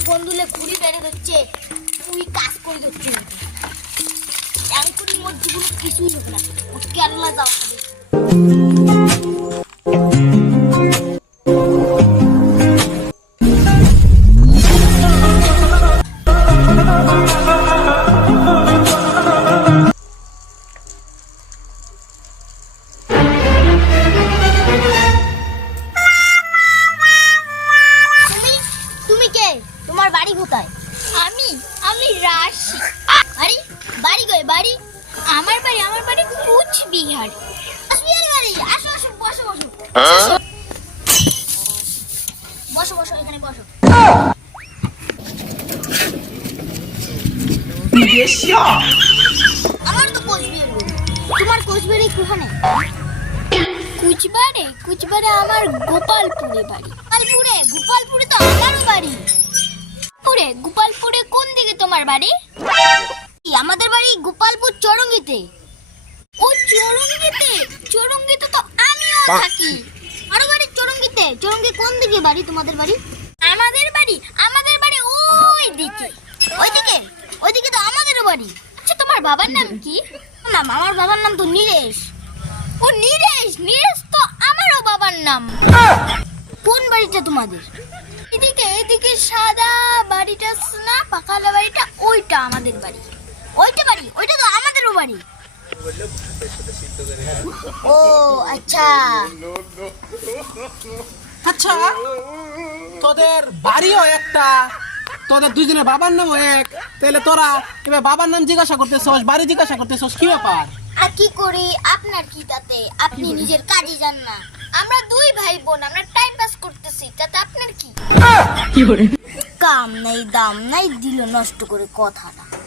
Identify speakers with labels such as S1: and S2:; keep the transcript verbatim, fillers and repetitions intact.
S1: বন্ধুলে ঘুরি বেড়ে হচ্ছে তুই কাজ করে দিচ্ছে এমনই মধ্যে কোনো কিছুই হবে না ও কেরলা যাও তোমার বাড়ি কোথায়? আমি আমি রাশি। আরে বাড়ি কই বাড়ি? আমার বাড়ি আমার বাড়ি কুচবিহার। কুচবিহার বাড়ি আসো আসো বসো বসো বসো বসো এখানে বসো। আমার তো কুচবিহার বাড়ি। তোমার কুচবিহারে কোথায়? কুচবিহারে কুচবিহারে আমার গোপালপুরে বাড়ি। গোপালপুরে গোপালপুরে তো আমারও বাড়ি। পুরে গোপালপুরে কোন দিকে তোমার বাড়ি? আমাদের বাড়ি গোপালপুর চরঙ্গিতে। ও চরঙ্গিতে চরঙ্গিতে তো আমিও থাকি। আমার বাড়ি চরঙ্গিতে। চরঙ্গি কোন দিকে বাড়ি তোমাদের বাড়ি? আমাদের বাড়ি আমাদের বাড়ি ওই দিকে। ওই দিকে ওই দিকে তো আমাদেরও বাড়ি। আচ্ছা তোমার বাবার নাম কি? নাম আমার বাবার নাম তো নীরেশ। ও নীরেশ নীরেশ তো আমারও বাবার নাম। কোন বাড়িটা তোমাদের? এদিকে এদিকে সাদা বাড়িটা না পাকালা বাড়িটা ওইটা আমাদের বাড়ি। ওইটা বাড়ি ওইটা তো আমাদেরও বাড়ি। ও আচ্ছা
S2: আচ্ছা তোদের বাড়িও একটা তোদের দুজনের বাবার নামও এক তাহলে তোরা এবার বাবার নাম জিজ্ঞাসা করতেছস বাড়ি জিজ্ঞাসা করতেছস কি ব্যাপার?
S1: আর কি করি আপনার কি তাতে? আপনি নিজের কাজে যান না। আমরা দুই ভাই বোন আমরা টাইম পাস করতেছি তাতে আপনার কি? কাম নাই দাম নাই দিল নষ্ট করে কথাটা।